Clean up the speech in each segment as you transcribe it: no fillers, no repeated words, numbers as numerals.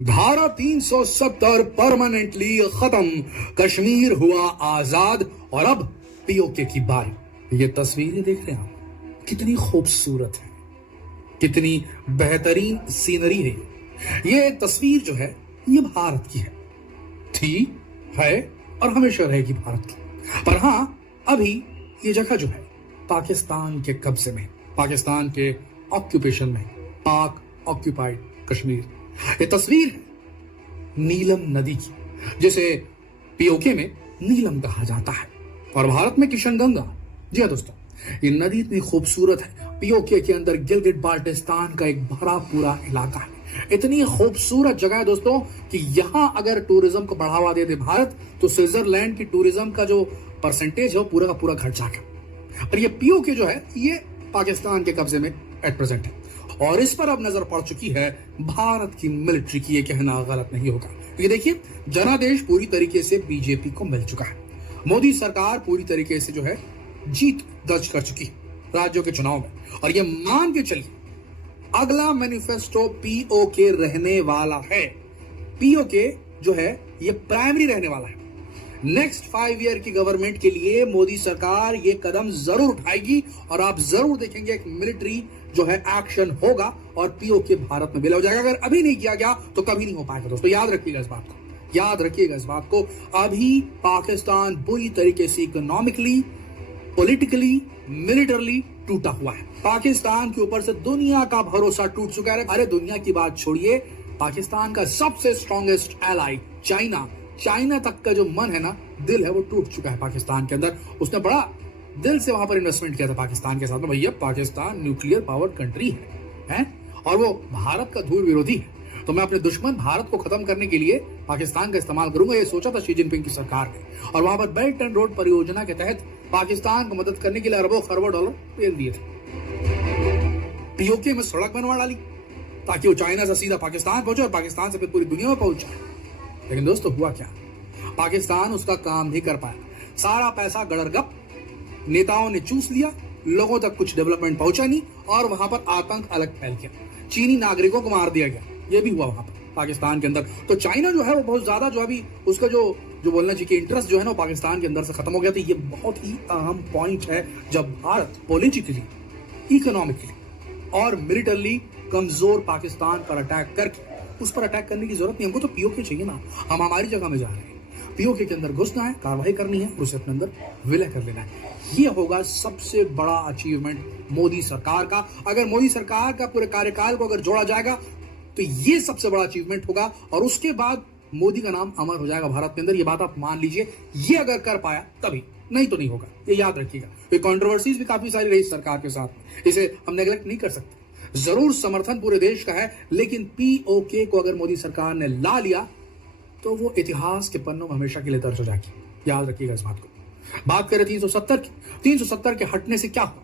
धारा 370 परमानेंटली खत्म, कश्मीर हुआ आजाद और अब पीओके की बारी। ये तस्वीरें देख रहे हैं आप, कितनी खूबसूरत है, कितनी बेहतरीन सीनरी है। ये तस्वीर जो है ये भारत की है, थी, है और हमेशा रहेगी भारत की। पर हां, अभी ये जगह जो है पाकिस्तान के कब्जे में, पाकिस्तान के ऑक्यूपेशन में, पाक ऑक्यूपाइड कश्मीर। ये तस्वीर है नीलम नदी की, जिसे पीओके में नीलम कहा जाता है और भारत में किशनगंगा। जी हाँ दोस्तों, ये नदी इतनी खूबसूरत है। पीओके के अंदर गिलगिट बाल्टिस्तान का एक भरा पूरा इलाका है। इतनी खूबसूरत जगह है दोस्तों कि यहां अगर टूरिज्म को बढ़ावा दे दे भारत, तो स्विट्जरलैंड की टूरिज्म का जो परसेंटेज है वो पूरा का पूरा घट जाएगा। और ये पीओके जो है ये पाकिस्तान के कब्जे में एट प्रेजेंट है और इस पर अब नजर पड़ चुकी है भारत की मिलिट्री की। ये कहना गलत नहीं होगा। ये देखिए, जनादेश पूरी तरीके से बीजेपी को मिल चुका है। मोदी सरकार पूरी तरीके से जो है जीत दर्ज कर चुकी है राज्यों के चुनाव में। और ये मान के चलिए, अगला मैनिफेस्टो पीओके रहने वाला है। पीओके जो है ये प्राइमरी रहने वाला है। नेक्स्ट 5 ईयर की गवर्नमेंट के लिए मोदी सरकार ये कदम जरूर उठाएगी और आप जरूर देखेंगे एक मिलिट्री जो है एक्शन होगा और पीओके भारत में विलय हो जाएगा। अगर अभी नहीं किया गया तो कभी नहीं हो पाएगा दोस्तों, याद रखिएगा इस बात को, याद रखिएगा इस बात को। अभी पाकिस्तान बुरी तरीके से इकोनॉमिकली, पॉलिटिकली, मिलिटरली टूटा हुआ है। पाकिस्तान के ऊपर से दुनिया का भरोसा टूट चुका है। अरे दुनिया की बात छोड़िए, पाकिस्तान का सबसे स्ट्रॉन्गेस्ट एलाई चाइना तक का जो मन है ना, दिल है, वो टूट चुका है पाकिस्तान के अंदर। उसने बड़ा दिल से वहां पर इन्वेस्टमेंट किया था पाकिस्तान के साथ में। भैया पाकिस्तान न्यूक्लियर पावर्ड कंट्री है और वो भारत का धूल विरोधी है। तो मैं अपने दुश्मन भारत को खत्म करने के लिए पाकिस्तान का इस्तेमाल करूंगा, ये सोचा था शी जिनपिंग की सरकार ने। और वहां पर बेल्ट एंड रोड परियोजना के तहत पाकिस्तान को मदद करने के लिए अरबों खरबों डॉलर फेल दिए थे। पीओके में सड़क बनवा डाली ताकि वो चाइना से सीधा पाकिस्तान पहुंचे और पाकिस्तान से फिर पूरी दुनिया में पहुंच जाए। लेकिन दोस्तों हुआ क्या, पाकिस्तान उसका काम नहीं कर पाया। सारा पैसा गड़रगप नेताओं ने चूस लिया, लोगों तक कुछ डेवलपमेंट पहुंचा नहीं और वहां पर आतंक अलग फैल गया। चीनी नागरिकों को मार दिया गया, ये भी हुआ वहां पर पाकिस्तान के अंदर। तो चाइना जो है वो बहुत ज्यादा जो अभी उसका जो बोलना चाहिए इंटरेस्ट जो है ना, पाकिस्तान के अंदर से खत्म हो गया। तो ये बहुत ही अहम पॉइंट है जब भारत पॉलिटिकली, इकोनॉमिकली और मिलिटरली कमजोर पाकिस्तान पर अटैक करके, उस पर अटैक करने की जरूरत नहीं, हमको तो पीओके चाहिए ना। हम हमारी जगह में जा रहे हैं, पीओके के अंदर घुसना है, कार्रवाई करनी है, उसे अपने अंदर विलय कर लेना है। ये होगा सबसे बड़ा अचीवमेंट मोदी सरकार का। अगर मोदी सरकार का पूरे कार्यकाल को अगर जोड़ा जाएगा तो ये सबसे बड़ा अचीवमेंट होगा और उसके बाद मोदी का नाम अमर हो जाएगा भारत के अंदर। ये बात आप मान लीजिए, ये अगर कर पाया तभी, नहीं तो नहीं होगा, ये याद रखिएगा। ये कंट्रोवर्सीज भी काफी सारी रही सरकार के साथ, इसे हम नेगलेक्ट नहीं कर सकते। जरूर समर्थन पूरे देश का है, लेकिन पीओके को अगर मोदी सरकार ने ला लिया तो वो इतिहास के पन्नों में हमेशा के लिए दर्ज हो जाएगी। याद रखिएगा इस बात को। बात करें 370 की, 370 के हटने से क्या हुआ?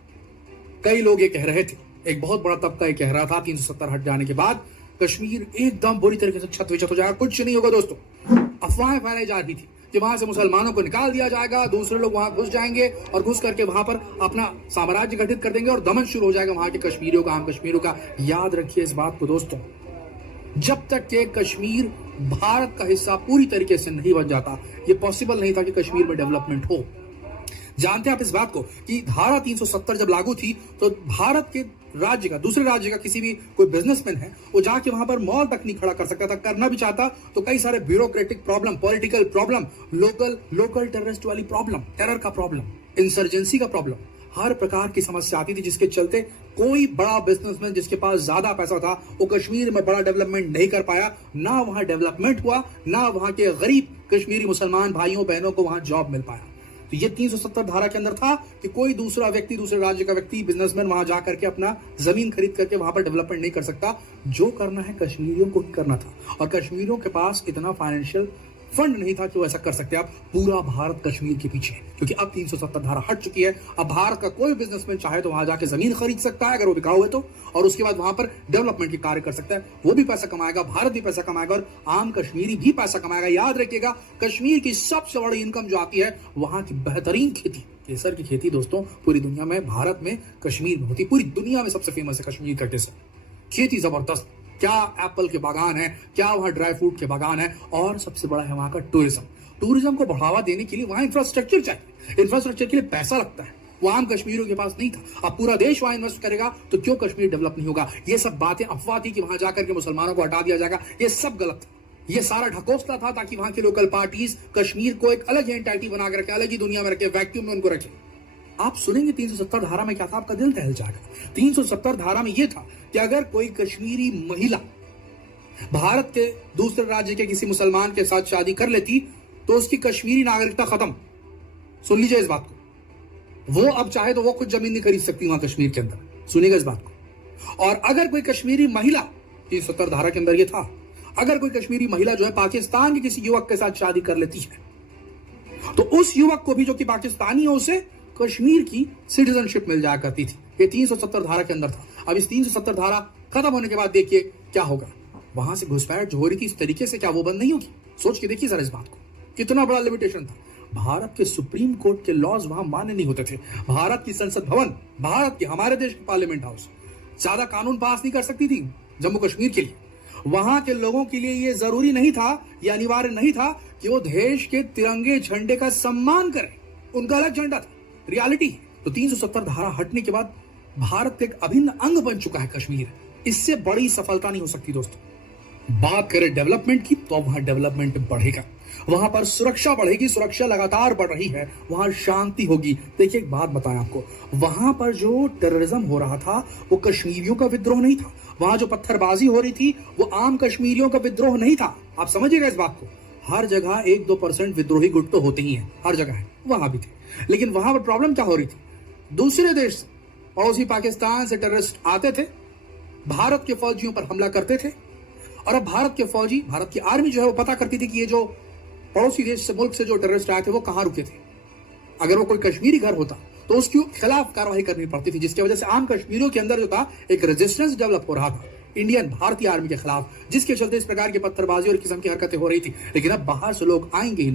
कई लोग ये कह रहे थे, एक बहुत बड़ा तबका ये कह रहा था 370 हट जाने के बाद कश्मीर एकदम बुरी तरीके से छत विछत हो जाएगा। कुछ नहीं होगा दोस्तों, अफवाहें फैलाई जा रही थी कि वहां से मुसलमानों को निकाल दिया जाएगा, दूसरे लोग वहां घुस जाएंगे और घुस करके वहां पर अपना साम्राज्य गठित कर देंगे और दमन शुरू हो जाएगा वहां के कश्मीरियों का, आम कश्मीरियों का। याद रखिए इस बात को दोस्तों, जब तक के कश्मीर भारत का हिस्सा पूरी तरीके से नहीं बन जाता, ये पॉसिबल नहीं था कि कश्मीर में डेवलपमेंट हो। जानते हैं आप इस बात को कि धारा 370 जब लागू थी तो भारत के राज्य का, दूसरे राज्य का किसी भी कोई बिजनेसमैन है, वो जाके वहां पर मॉल तक नहीं खड़ा कर सकता था। करना भी चाहता तो कई सारे bureaucratic problem, political problem, local terrorist वाली प्रॉब्लम, टेरर का प्रॉब्लम, इंसर्जेंसी का प्रॉब्लम, हर प्रकार की समस्या आती थी, जिसके चलते कोई बड़ा बिजनेसमैन जिसके पास ज्यादा पैसा था वो कश्मीर में बड़ा डेवलपमेंट नहीं कर पाया। ना वहां डेवलपमेंट हुआ, ना वहां के गरीब कश्मीरी मुसलमान भाइयों बहनों को वहां जॉब मिल पाया। तो ये 370 धारा के अंदर था कि कोई दूसरा व्यक्ति, दूसरे राज्य का व्यक्ति, बिजनेसमैन वहां जाकर के अपना जमीन खरीद करके वहां पर डेवलपमेंट नहीं कर सकता। जो करना है कश्मीरियों को ही करना था और कश्मीरियों के पास इतना फाइनेंशियल फंड नहीं था कि वो ऐसा कर सकते। आप पूरा भारत कश्मीर के पीछे है, क्योंकि अब 370 धारा हट चुकी है। अब भारत का कोई बिजनेसमैन चाहे तो वहां जाके जमीन खरीद सकता है अगर वो बिकाऊ है तो, और उसके बाद वहां पर डेवलपमेंट के कार्य कर सकता है। वो भी पैसा कमाएगा, भारत भी पैसा कमाएगा और आम कश्मीरी भी पैसा कमाएगा। याद रखिएगा, कश्मीर की सबसे बड़ी इनकम जो आती है वहां की बेहतरीन खेती, केसर की खेती दोस्तों पूरी दुनिया में, भारत में, कश्मीर में होती। पूरी दुनिया में सबसे फेमस है कश्मीर का केसर। खेती जबरदस्त, क्या एप्पल के बागान है, क्या वहां ड्राई फ्रूट के बागान है, और सबसे बड़ा है वहां का टूरिज्म। टूरिज्म को बढ़ावा देने के लिए वहां इंफ्रास्ट्रक्चर चाहिए, इंफ्रास्ट्रक्चर के लिए पैसा लगता है, वो आम कश्मीरियों के पास नहीं था। अब पूरा देश वहां इन्वेस्ट करेगा तो क्यों कश्मीर डेवलप नहीं होगा? ये सब बातें अफवाह थी कि वहां जाकर के मुसलमानों को हटा दिया जाएगा, ये सब गलत था। ये सारा ढकोसला था ताकि वहां की लोकल पार्टीज कश्मीर को एक अलग एंटाइटी बना के रखे, अलग ही दुनिया में रखे, वैक्यूम में उनको रखे। आप सुनेंगे 370 धारा में क्या था, आपका दिल दहल जाएगा। 370 धारा में यह था कि अगर कोई कश्मीरी महिला भारत के दूसरे राज्य के किसी मुसलमान के साथ शादी कर लेती तो उसकी कश्मीरी नागरिकता खत्म। सुन लीजिए इस बात को, वो अब चाहे तो वो कुछ जमीन नहीं खरीद सकती वहां कश्मीर के अंदर, सुनिएगा इस बात को। और अगर कोई कश्मीरी महिला, 370 धारा के अंदर यह था, अगर कोई कश्मीरी महिला जो है पाकिस्तान के किसी युवक के साथ शादी कर लेती है तो उस युवक को भी जो कि पाकिस्तानी है उसे कश्मीर की सिटीजनशिप मिल जाया करती थी। ये 370 धारा के अंदर था। अब इस 370 धारा खत्म होने के बाद देखिए क्या होगा। वहां से घुसपैठ जो हो रही थी इस तरीके से, क्या वो बंद नहीं होगी? सोच के देखिए सर इस बात को, कितना बड़ा लिमिटेशन था। भारत के सुप्रीम कोर्ट के लॉज वहां मान्य नहीं होते थे। भारत की संसद भवन, भारत के हमारे देश की पार्लियामेंट हाउस ज्यादा कानून पास नहीं कर सकती थी जम्मू कश्मीर के लिए। वहां के लोगों के लिए यह जरूरी नहीं था, यह अनिवार्य नहीं था कि वो देश के तिरंगे झंडे का सम्मान करें, उनका अलग झंडा था, रियलिटी। तो 370 धारा हटने के बाद भारत का एक अभिन्न अंग बन चुका है कश्मीर। इससे बड़ी सफलता नहीं हो सकती दोस्तों। बात करें डेवलपमेंट की तो वहां डेवलपमेंट बढ़ेगा, वहां पर सुरक्षा बढ़ेगी, सुरक्षा लगातार बढ़ रही है, वहां शांति होगी। देखिए एक बात बताएं आपको, वहां पर जो टेररिज्म हो रहा था वो कश्मीरियों का विद्रोह नहीं था, वहां जो पत्थरबाजी हो रही थी वो आम कश्मीरियों का विद्रोह नहीं था। आप समझिएगा इस बात को। हर जगह 1-2% विद्रोही गुट तो होते ही हैं, हर जगह है, वहां भी थे। लेकिन वहां पर प्रॉब्लम क्या हो रही थी, दूसरे देश से, पड़ोसी पाकिस्तान से टेररिस्ट आते थे, भारत के फौजियों पर हमला करते थे। और अब भारत के फौजी, भारत की आर्मी जो है वो पता करती थी कि ये जो पड़ोसी देश से, मुल्क से जो टेररिस्ट आए थे वो कहां रुके थे। अगर वो कोई कश्मीरी घर होता तो उसके खिलाफ कार्रवाई करनी पड़ती थी, जिसकी वजह से आम कश्मीरियों के अंदर जो था एक रेजिस्टेंस डेवलप हो रहा था इंडियन भारतीय आर्मी के खिलाफ, जिसके चलते इस प्रकार की पत्थरबाजी और किस्म की हरकतें हो रही थी। लेकिन अब बाहर से लोग आएंगे ही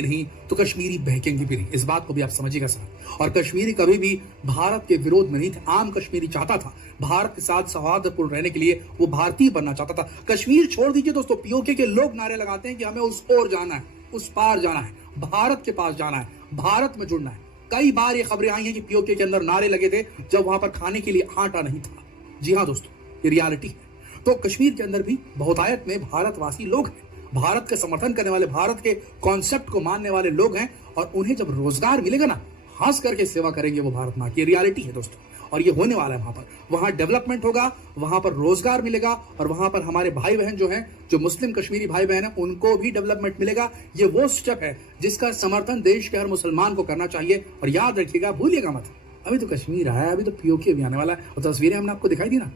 नहीं, तो कश्मीरी बहकेंगे भी नहीं। इस बात को भी आप समझिएगा सर। और कश्मीरी कभी भी भारत के विरोध में नहीं थे। आम कश्मीरी चाहता था भारत के साथ सौहार्दपूर्ण रहने के लिए, वो भारतीय बनना चाहता था। कश्मीर छोड़ दीजिए दोस्तों, पीओके के लोग नारे लगाते हैं कि हमें उस ओर जाना है, उस पार जाना है, भारत के पास जाना है, भारत में जुड़ना है। कई बार ये खबरें आई हैं कि पीओके के अंदर नारे लगे थे जब वहां पर खाने के लिए आटा नहीं था। जी हाँ दोस्तों, ये रियलिटी है। तो कश्मीर के अंदर भी बहुतायत में भारतवासी लोग हैं, भारत का समर्थन करने वाले, भारत के कॉन्सेप्ट को मानने वाले लोग हैं। और उन्हें जब रोजगार मिलेगा ना, हंस करके सेवा करेंगे वो भारत मां की। रियलिटी है दोस्तों, और ये होने वाला है। वहां पर, वहां डेवलपमेंट होगा, वहां पर रोजगार मिलेगा, और वहां पर हमारे भाई बहन जो हैं, जो मुस्लिम कश्मीरी भाई बहन हैं, उनको भी डेवलपमेंट मिलेगा। ये वो स्टेप है जिसका समर्थन देश के हर मुसलमान को करना चाहिए। और याद रखिएगा, भूलिएगा मत, अभी तो कश्मीर आया, अभी तो पीओके भी आने वाला है। और तस्वीरें हमने आपको दिखाई दी ना,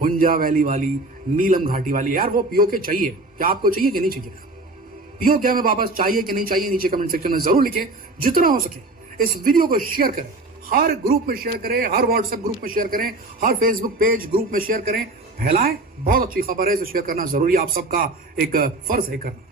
हुंजा वैली वाली, नीलम घाटी वाली। यार वो पीओके चाहिए, क्या आपको चाहिए कि नहीं चाहिए? पीओके हमें वापस चाहिए कि नहीं चाहिए, नीचे कमेंट सेक्शन में जरूर लिखें। जितना हो सके इस वीडियो को शेयर करें, हर ग्रुप में शेयर करें, हर व्हाट्सएप ग्रुप में शेयर करें, हर फेसबुक पेज ग्रुप में शेयर करें, फैलाएं। बहुत अच्छी खबर है, इसे शेयर करना जरूरी, आप सबका एक फर्ज है करना।